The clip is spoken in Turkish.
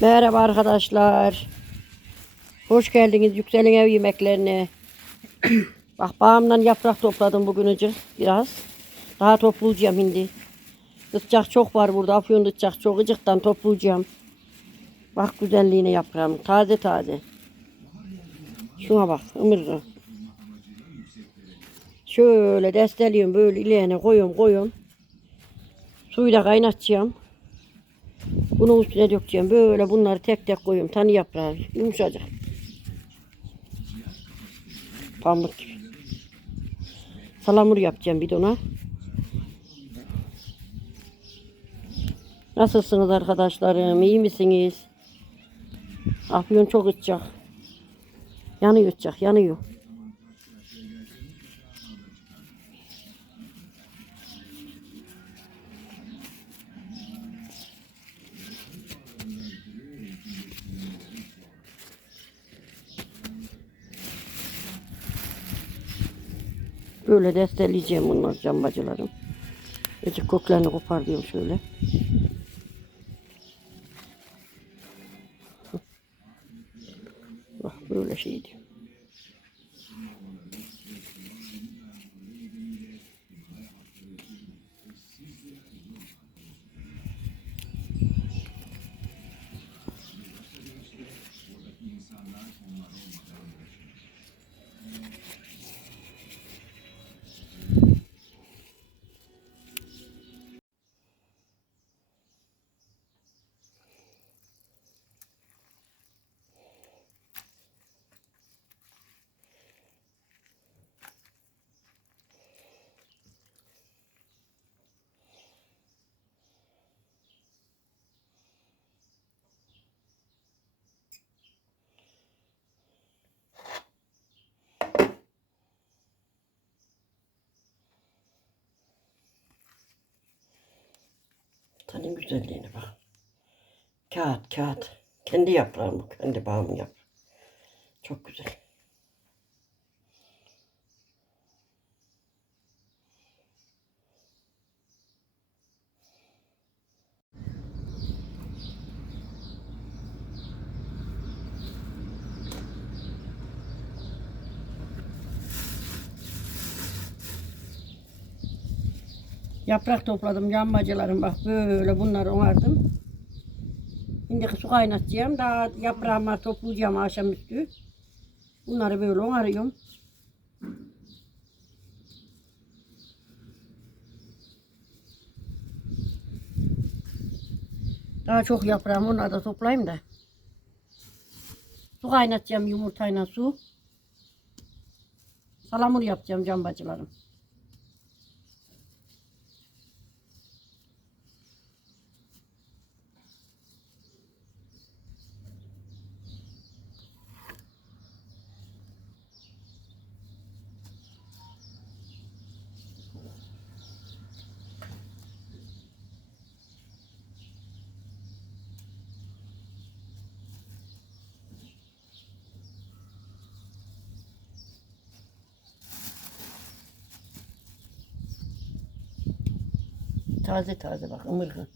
Merhaba arkadaşlar. Hoş geldiniz Yüksel'in ev yemeklerine. Bak bağımdan yaprak topladım bugün önce biraz. Daha toplayacağım şimdi. Itçak çok var burada. Afyon ıtçak çok ıcıktan toplayacağım. Bak güzelliğine yaprağım. Taze taze. Şuna bak ımırdı. Şöyle desteliyorum böyle ileğine koyuyorum koyuyorum. Suyu da kaynatacağım. Bunu üstüne dökeceğim. Böyle bunları tek tek koyuyorum. Tani yaprağı yumuşacık. Pamuk gibi. Salamur yapacağım bir de ona. Nasılsınız arkadaşlarım? İyi misiniz? Afyon çok ıtacak. Yanıyor ıtacak, yanıyor. Böyle desteleyeceğim bunlar cambacılarım. Azıcık köklerini kopar diyorum şöyle. Bak böyle şey diyor. Tanın güzelliğine bak. Kağıt kağıt. Kendi yaprağım bu. Kendi bağımın yaprağı. Çok güzel. Yaprak topladım yanmacılarım bak böyle bunları onardım. Şimdi su kaynatacağım. Daha yaprağımı toplayacağım akşamüstü. Bunları böyle onarıyorum. Daha çok yaprağım onları da toplayayım da. Su kaynatacağım yumurtayla su. Salamur yapacağım cambacılarım. Taze taze bak ımırgı.